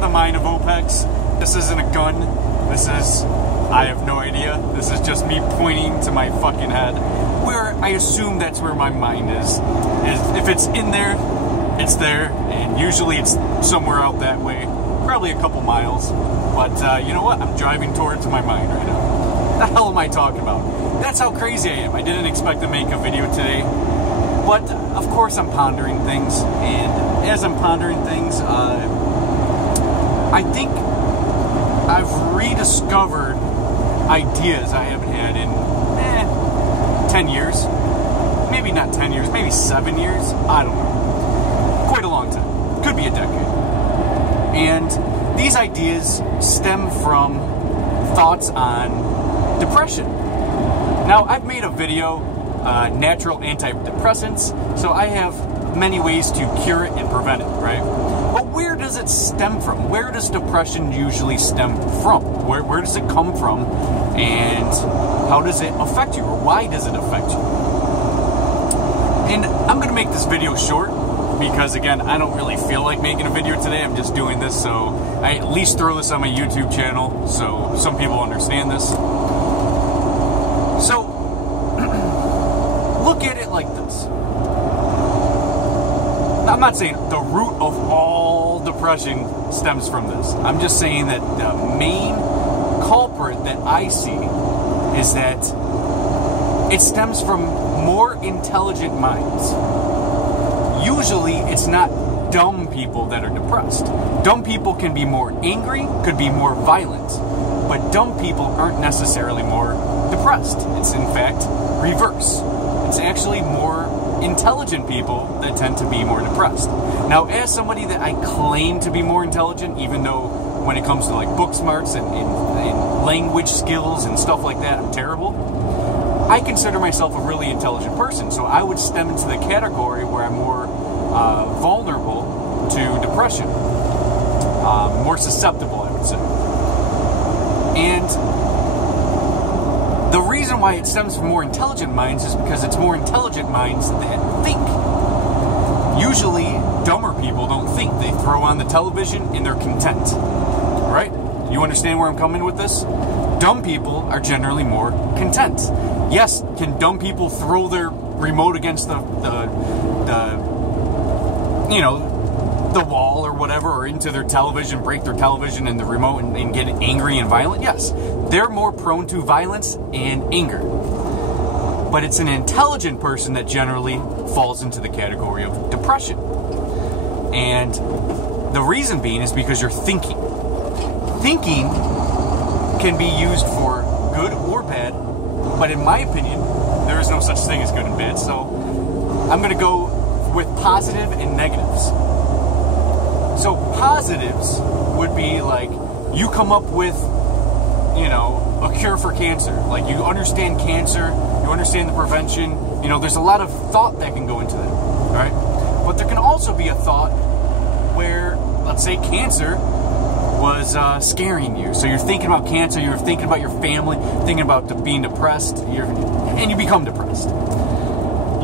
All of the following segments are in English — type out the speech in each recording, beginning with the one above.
the mind of OPEX. This isn't a gun. This is, I have no idea. This is just me pointing to my fucking head, where I assume that's where my mind is. If it's in there, it's there, and usually it's somewhere out that way, probably a couple miles. But you know what? I'm driving towards my mind right now. The hell am I talking about? That's how crazy I am. I didn't expect to make a video today, but of course I'm pondering things, and as I'm pondering things, I think I've rediscovered ideas I haven't had in 10 years. Maybe not 10 years, maybe 7 years. I don't know. Quite a long time. Could be a decade. And these ideas stem from thoughts on depression. Now, I've made a video, natural antidepressants, so I have many ways to cure it and prevent it, right? But where does it stem from? Where does depression usually stem from? Where does it come from? And how does it affect you? Or why does it affect you? And I'm going to make this video short because, again, I don't really feel like making a video today. I'm just doing this so I at least throw this on my YouTube channel so some people understand this. So, look at it like this. Now, I'm not saying the root of all depression stems from this. I'm just saying that the main culprit that I see is that it stems from more intelligent minds. Usually, it's not dumb people that are depressed. Dumb people can be more angry, could be more violent, but dumb people aren't necessarily more depressed. It's in fact reverse. It's actually more intelligent people that tend to be more depressed. Now, as somebody that I claim to be more intelligent, even though when it comes to like book smarts and language skills and stuff like that, I'm terrible, I consider myself a really intelligent person. So I would stem into the category where I'm more vulnerable to depression, more susceptible, I would say. And the reason why it stems from more intelligent minds is because it's more intelligent minds that think. Usually, dumber people don't think. They throw on the television and they're content. Right? You understand where I'm coming with this? Dumb people are generally more content. Yes, can dumb people throw their remote against the wall or whatever, or into their television, break their television and the remote and get angry and violent? Yes, they're more prone to violence and anger. But it's an intelligent person that generally falls into the category of depression. And the reason being is because you're thinking. Thinking can be used for good or bad, but in my opinion, there is no such thing as good and bad. So I'm going to go with positive and negatives. So positives would be like you come up with, a cure for cancer. Like you understand cancer, you understand the prevention. There's a lot of thought that can go into that, all right? But there can also be a thought where, let's say, cancer was scaring you. So you're thinking about cancer, you're thinking about your family, thinking about being depressed, and you become depressed.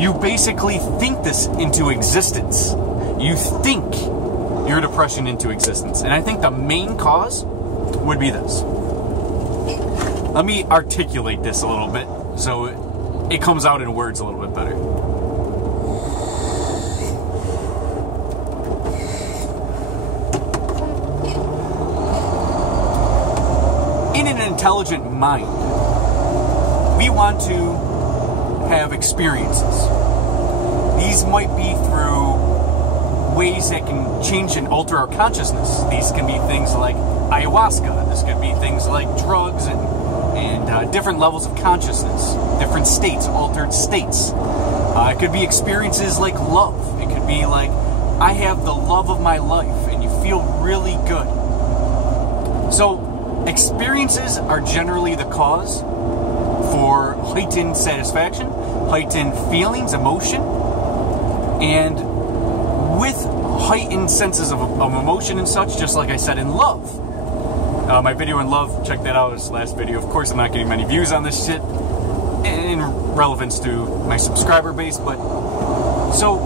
You basically think this into existence. You think your depression into existence. And I think the main cause would be this. Let me articulate this a little bit so it comes out in words a little bit better. In an intelligent mind, we want to have experiences. These might be through ways that can change and alter our consciousness. These can be things like ayahuasca. This could be things like drugs and different levels of consciousness, different states, altered states. It could be experiences like love. It could be like, I have the love of my life, and you feel really good. So, experiences are generally the cause for heightened satisfaction, heightened feelings, emotion, and with heightened senses of emotion and such, just like I said in love. My video in love, check that out, this last video. Of course, I'm not getting many views on this shit in relevance to my subscriber base, but so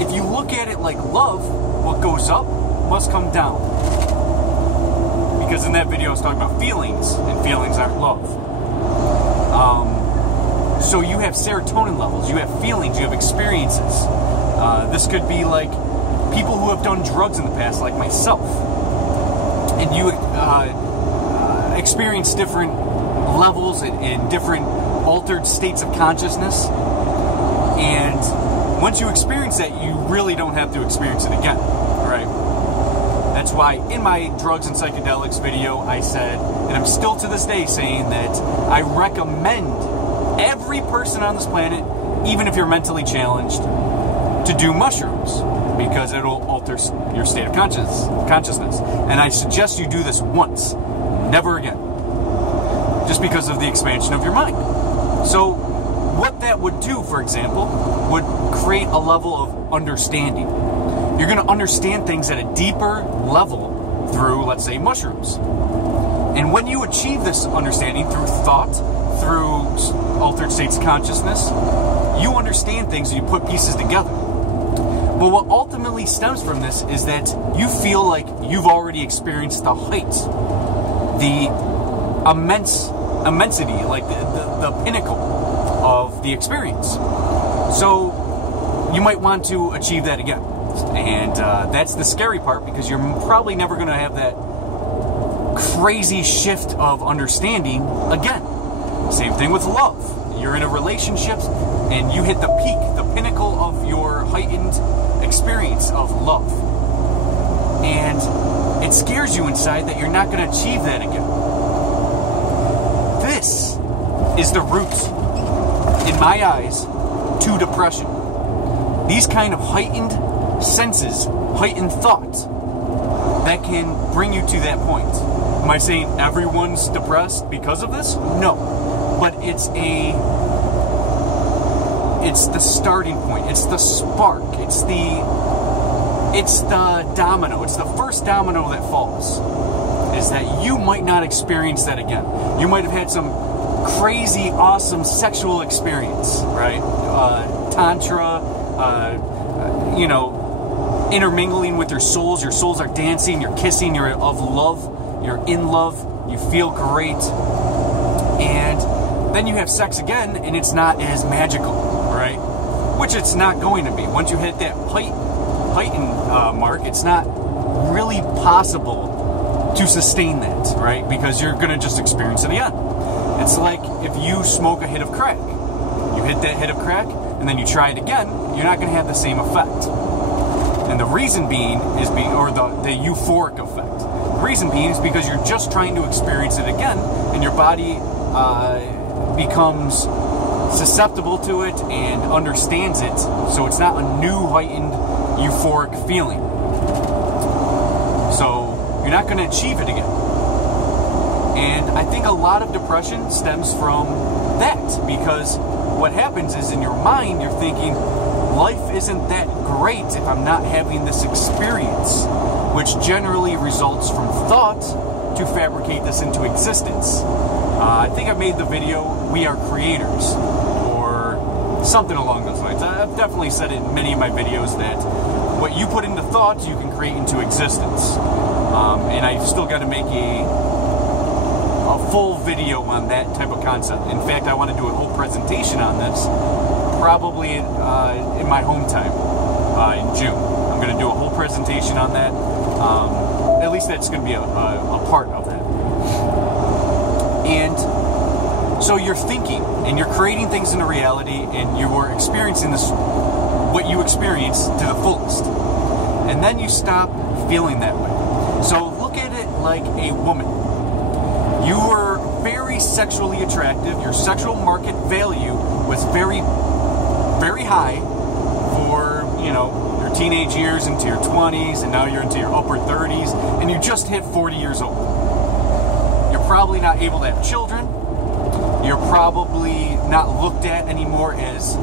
if you look at it like love, what goes up must come down. Because in that video I was talking about feelings, and feelings aren't love. So you have serotonin levels, you have feelings, you have experiences. This could be like people who have done drugs in the past, like myself. And you experience different levels and different altered states of consciousness. And once you experience that, you really don't have to experience it again, right? That's why in my drugs and psychedelics video, I said, and I'm still to this day saying that I recommend every person on this planet, even if you're mentally challenged, to do mushrooms, because it'll alter your state of consciousness. And I suggest you do this once, never again, just because of the expansion of your mind. So what that would do, for example, would create a level of understanding. You're going to understand things at a deeper level through, let's say, mushrooms. And when you achieve this understanding through thought, through altered states of consciousness, you understand things and you put pieces together. But what ultimately stems from this is that you feel like you've already experienced the height, the immensity, like the pinnacle of the experience. So you might want to achieve that again. And that's the scary part, because you're probably never going to have that crazy shift of understanding again. Same thing with love. You're in a relationship and you hit the peak, the pinnacle of your heightened experience of love. And it scares you inside that you're not going to achieve that again. This is the root, in my eyes, to depression. These kind of heightened senses, heightened thoughts, that can bring you to that point. Am I saying everyone's depressed because of this? No. But it's the starting point. It's the spark. It's the domino. It's the first domino that falls. Is that you might not experience that again. You might have had some crazy, awesome sexual experience, right? Tantra, intermingling with your souls are dancing, you're kissing, you're of love, you're in love, you feel great, and then you have sex again, and it's not as magical, right? Which it's not going to be. Once you hit that heightened mark, it's not really possible to sustain that, right? Because you're going to just experience it again. It's like if you smoke a hit of crack. You hit that hit of crack, and then you try it again, you're not going to have the same effect. And the reason being is the euphoric effect. The reason being is because you're just trying to experience it again, and your body becomes susceptible to it and understands it, so it's not a new heightened euphoric feeling. So you're not going to achieve it again. And I think a lot of depression stems from that, because what happens is in your mind you're thinking, life isn't that great if I'm not having this experience, which generally results from thought to fabricate this into existence. I think I made the video, We Are Creators, or something along those lines. I've definitely said it in many of my videos that what you put into thoughts, you can create into existence. And I've still got to make a full video on that type of concept. In fact, I want to do a whole presentation on this, probably in my home time, in June. I'm going to do a whole presentation on that. At least that's going to be a part of that. And so you're thinking, and you're creating things into reality, and you are experiencing this, what you experience, to the fullest. And then you stop feeling that way. So look at it like a woman. You were very sexually attractive. Your sexual market value was very, very high for, your teenage years into your 20s, and now you're into your upper 30s, and you just hit 40 years old. You're probably not able to have children. You're probably not looked at anymore as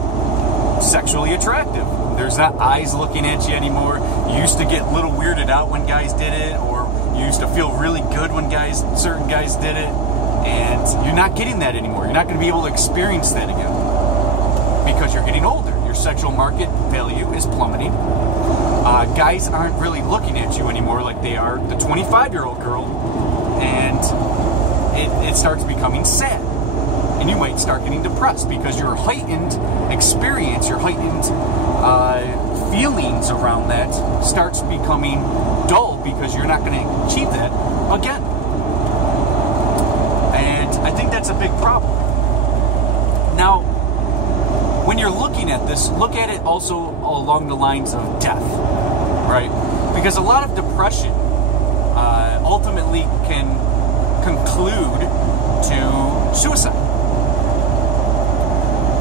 sexually attractive. There's not eyes looking at you anymore. You used to get a little weirded out when guys did it, or you used to feel really good when certain guys did it, and you're not getting that anymore. You're not going to be able to experience that again because you're getting older. Your sexual market value is plummeting. guys aren't really looking at you anymore like they are the 25-year-old girl, and it starts becoming sad. And you might start getting depressed because your heightened experience, your heightened feelings around that starts becoming dull because you're not going to achieve that again. And I think that's a big problem. Now, when you're looking at this, look at it also along the lines of death, right? Because a lot of depression ultimately can conclude to suicide.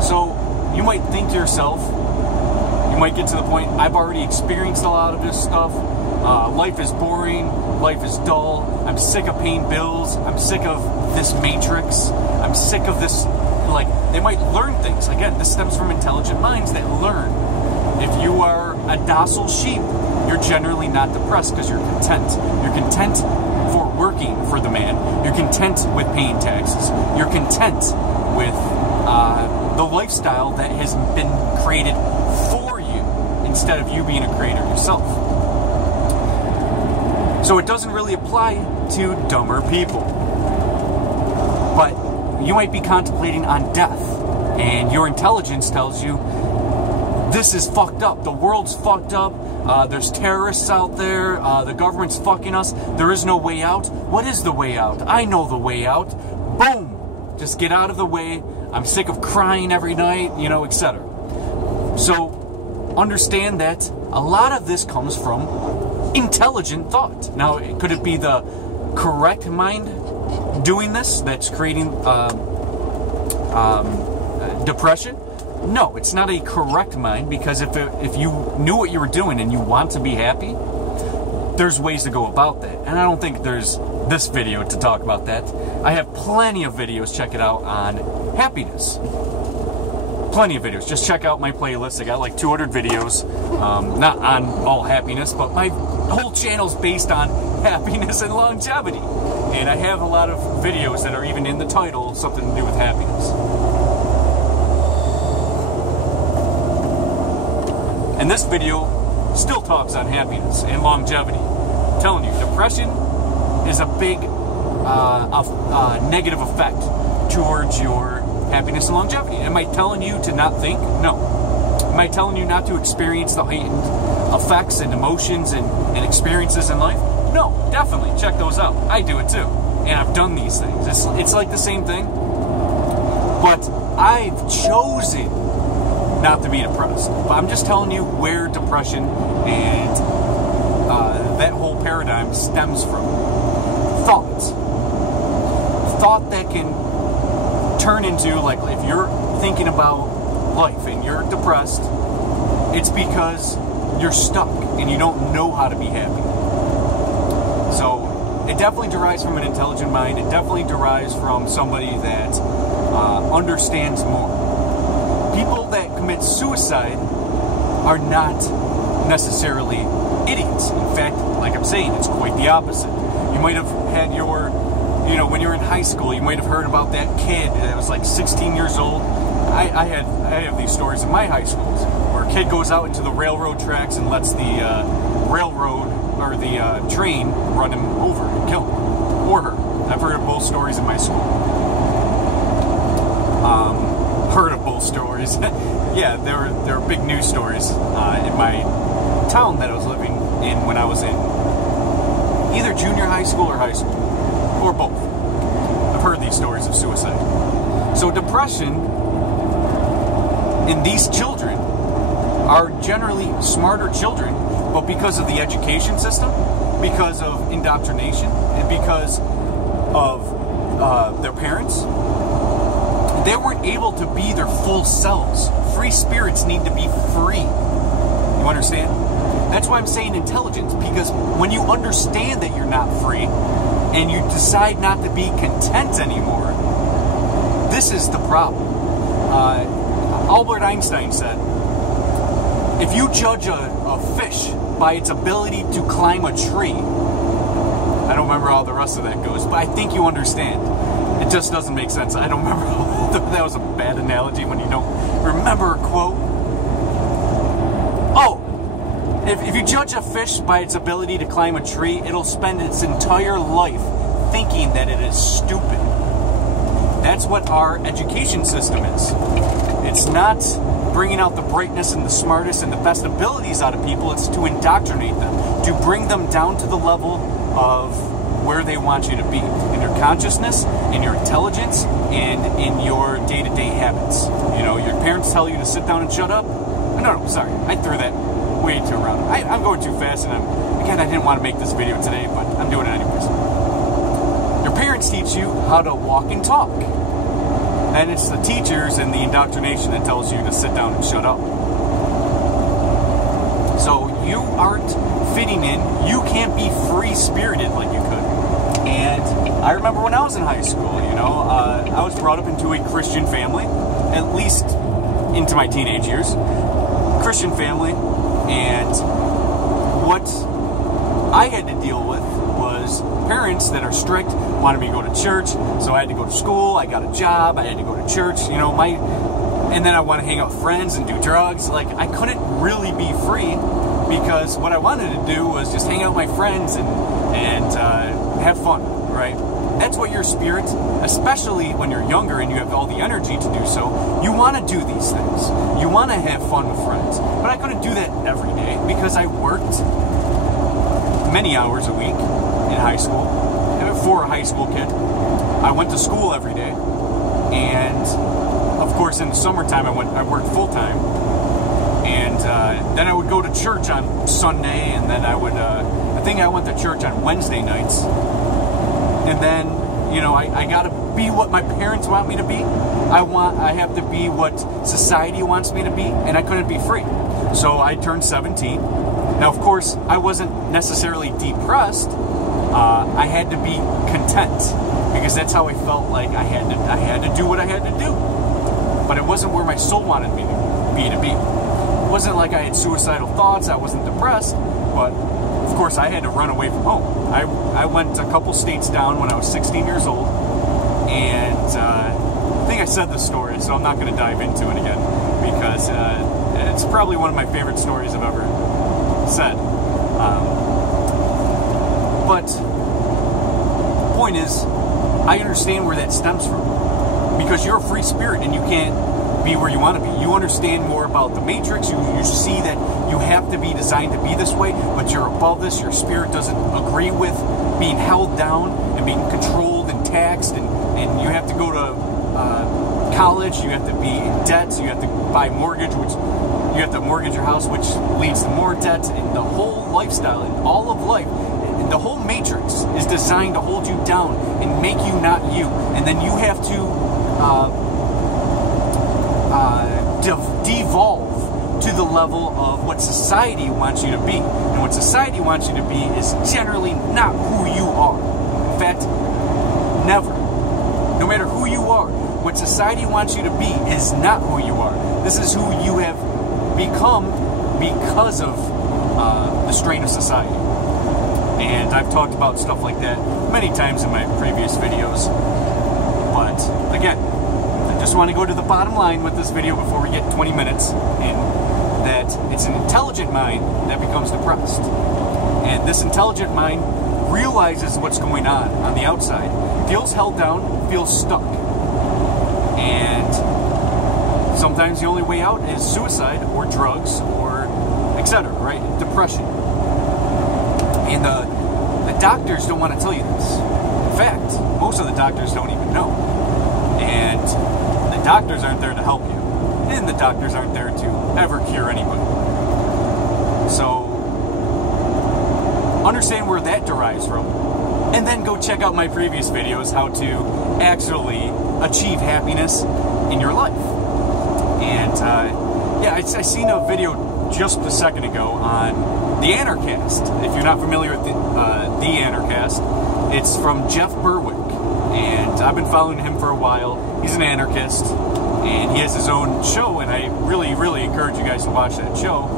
So you might think to yourself, you might get to the point, I've already experienced a lot of this stuff. Life is boring. Life is dull. I'm sick of paying bills. I'm sick of this matrix. I'm sick of this. Like, they might learn things. Again, this stems from intelligent minds that learn. If you are a docile sheep, you're generally not depressed because you're content. You're content for working for the man. You're content with paying taxes. You're content with the lifestyle that has been created for you instead of you being a creator yourself. So it doesn't really apply to dumber people. But you might be contemplating on death, and your intelligence tells you, this is fucked up. The world's fucked up. There's terrorists out there. The government's fucking us. There is no way out. What is the way out? I know the way out. Boom! Just get out of the way. I'm sick of crying every night, etc. So, understand that a lot of this comes from intelligent thought. Now, could it be the correct mind doing this that's creating depression? No, it's not a correct mind, because if you knew what you were doing and you want to be happy, there's ways to go about that. And I don't think there's this video to talk about that. I have plenty of videos, check it out, on happiness. Plenty of videos. Just check out my playlist. I got like 200 videos. Not on all happiness, but my whole channel's based on happiness and longevity. And I have a lot of videos that are even in the title, something to do with happiness. And this video still talks on happiness and longevity. I'm telling you, depression is a big negative effect towards your happiness and longevity. Am I telling you to not think? No. Am I telling you not to experience the heightened effects and emotions and experiences in life? No, definitely. Check those out. I do it too. And I've done these things. It's like the same thing. But I've chosen not to be depressed. But I'm just telling you where depression and that whole paradigm stems from. Thought. Thought that can turn into, like, if you're thinking about life and you're depressed, it's because you're stuck and you don't know how to be happy. So it definitely derives from an intelligent mind. It definitely derives from somebody that understands more. People that commit suicide are not necessarily idiots. In fact, like I'm saying, it's quite the opposite. You might have had your, when you're in high school, you might have heard about that kid that was like 16 years old. I have these stories in my high schools where a kid goes out into the railroad tracks and lets the railroad or the train run him over and kill him, or her. I've heard of both stories in my school. Heard of both stories. Yeah, there were big news stories in my town that I was living in when I was in either junior high school or high school, or both. I've heard these stories of suicide. So depression in these children are generally smarter children, but because of the education system, because of indoctrination, and because of their parents, they weren't able to be their full selves. Free spirits need to be free. You understand? That's why I'm saying intelligence, because when you understand that you're not free and you decide not to be content anymore, this is the problem. Albert Einstein said, if you judge a fish by its ability to climb a tree, I don't remember how the rest of that goes, but I think you understand. It just doesn't make sense. I don't remember. That was a bad analogy when you don't remember a quote. Oh, If you judge a fish by its ability to climb a tree, it'll spend its entire life thinking that it is stupid. That's what our education system is. It's not bringing out the brightness and the smartest and the best abilities out of people. It's to indoctrinate them, to bring them down to the level of where they want you to be, in your consciousness, in your intelligence, and in your day-to-day habits. You know, your parents tell you to sit down and shut up. No, sorry, I threw that way too around. I'm going too fast, and again, I didn't want to make this video today, but I'm doing it anyways. Your parents teach you how to walk and talk. And it's the teachers and the indoctrination that tells you to sit down and shut up. So you aren't fitting in. You can't be free-spirited like you could. And I remember when I was in high school, you know, I was brought up into a Christian family, at least into my teenage years. Christian family, and what I had to deal with was parents that are strict, wanted me to go to church, so I had to go to school, I got a job, I had to go to church, you know, and then I want to hang out with friends and do drugs. Like, I couldn't really be free, because what I wanted to do was just hang out with my friends and have fun, right? That's what your spirit, especially when you're younger and you have all the energy to do so, you want to do these things. You want to have fun with friends. But I couldn't do that every day because I worked many hours a week in high school. For a high school kid, I went to school every day, and of course in the summertime I worked full time, and then I would go to church on Sunday, and then I went to church on Wednesday nights, and then, you know, I gotta be what my parents want me to be. I have to be what society wants me to be, and I couldn't be free. So I turned 17. Now, of course, I wasn't necessarily depressed. I had to be content, because that's how I felt. Like I had to do what I had to do, but it wasn't where my soul wanted me to be. It wasn't like I had suicidal thoughts. I wasn't depressed, but of course I had to run away from home. I went a couple states down when I was 16 years old, and I think I said this story, so I'm not going to dive into it again, because it's probably one of my favorite stories I've ever said. But the point is, I understand where that stems from, because you're a free spirit and you can't be where you want to be. You understand more about the Matrix. You see that you have to be designed to be this way, but you're above this. Your spirit doesn't agree with being held down and being controlled and taxed, and you have to go to college, you have to be in debt, so you have to buy mortgage, which you have to mortgage your house, which leads to more debt, and the whole lifestyle and all of life. The whole Matrix is designed to hold you down and make you not you. And then you have to devolve to the level of what society wants you to be. And what society wants you to be is generally not who you are. In fact, never. No matter who you are, what society wants you to be is not who you are. This is who you have become because of the strain of society. And I've talked about stuff like that many times in my previous videos. But again, I just want to go to the bottom line with this video before we get 20 minutes, in that it's an intelligent mind that becomes depressed. And this intelligent mind realizes what's going on the outside, feels held down, feels stuck. And sometimes the only way out is suicide or drugs or etc., right? Depression. And the doctors don't want to tell you this. In fact, most of the doctors don't even know. And the doctors aren't there to help you. And the doctors aren't there to ever cure anybody. So, understand where that derives from. And then go check out my previous videos, how to actually achieve happiness in your life. And, yeah, I seen a video just a second ago on the Anarchast. If you're not familiar with the Anarchast, it's from Jeff Berwick, and I've been following him for a while. He's an anarchist, and he has his own show, and I really, really encourage you guys to watch that show.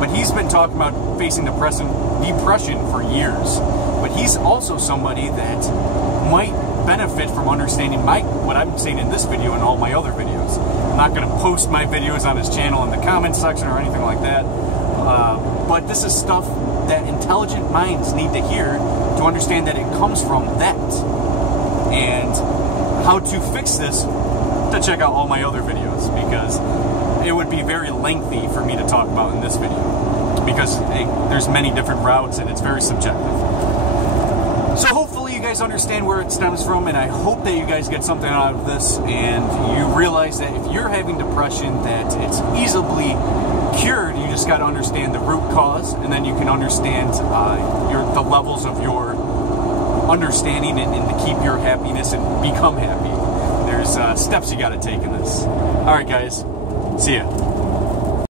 But he's been talking about facing depression for years. But he's also somebody that might benefit from understanding what I'm saying in this video and all my other videos. I'm not going to post my videos on his channel in the comments section or anything like that. But this is stuff that intelligent minds need to hear to understand that it comes from that. And how to fix this, to check out all my other videos, because it would be very lengthy for me to talk about in this video, because there's many different routes and it's very subjective. So hopefully you guys understand where it stems from, and I hope that you guys get something out of this and you realize that if you're having depression, that it's easily cured. You just got to understand the root cause, and then you can understand the levels of your understanding and to keep your happiness and become happy. There's steps you got to take in this. All right, guys. See ya.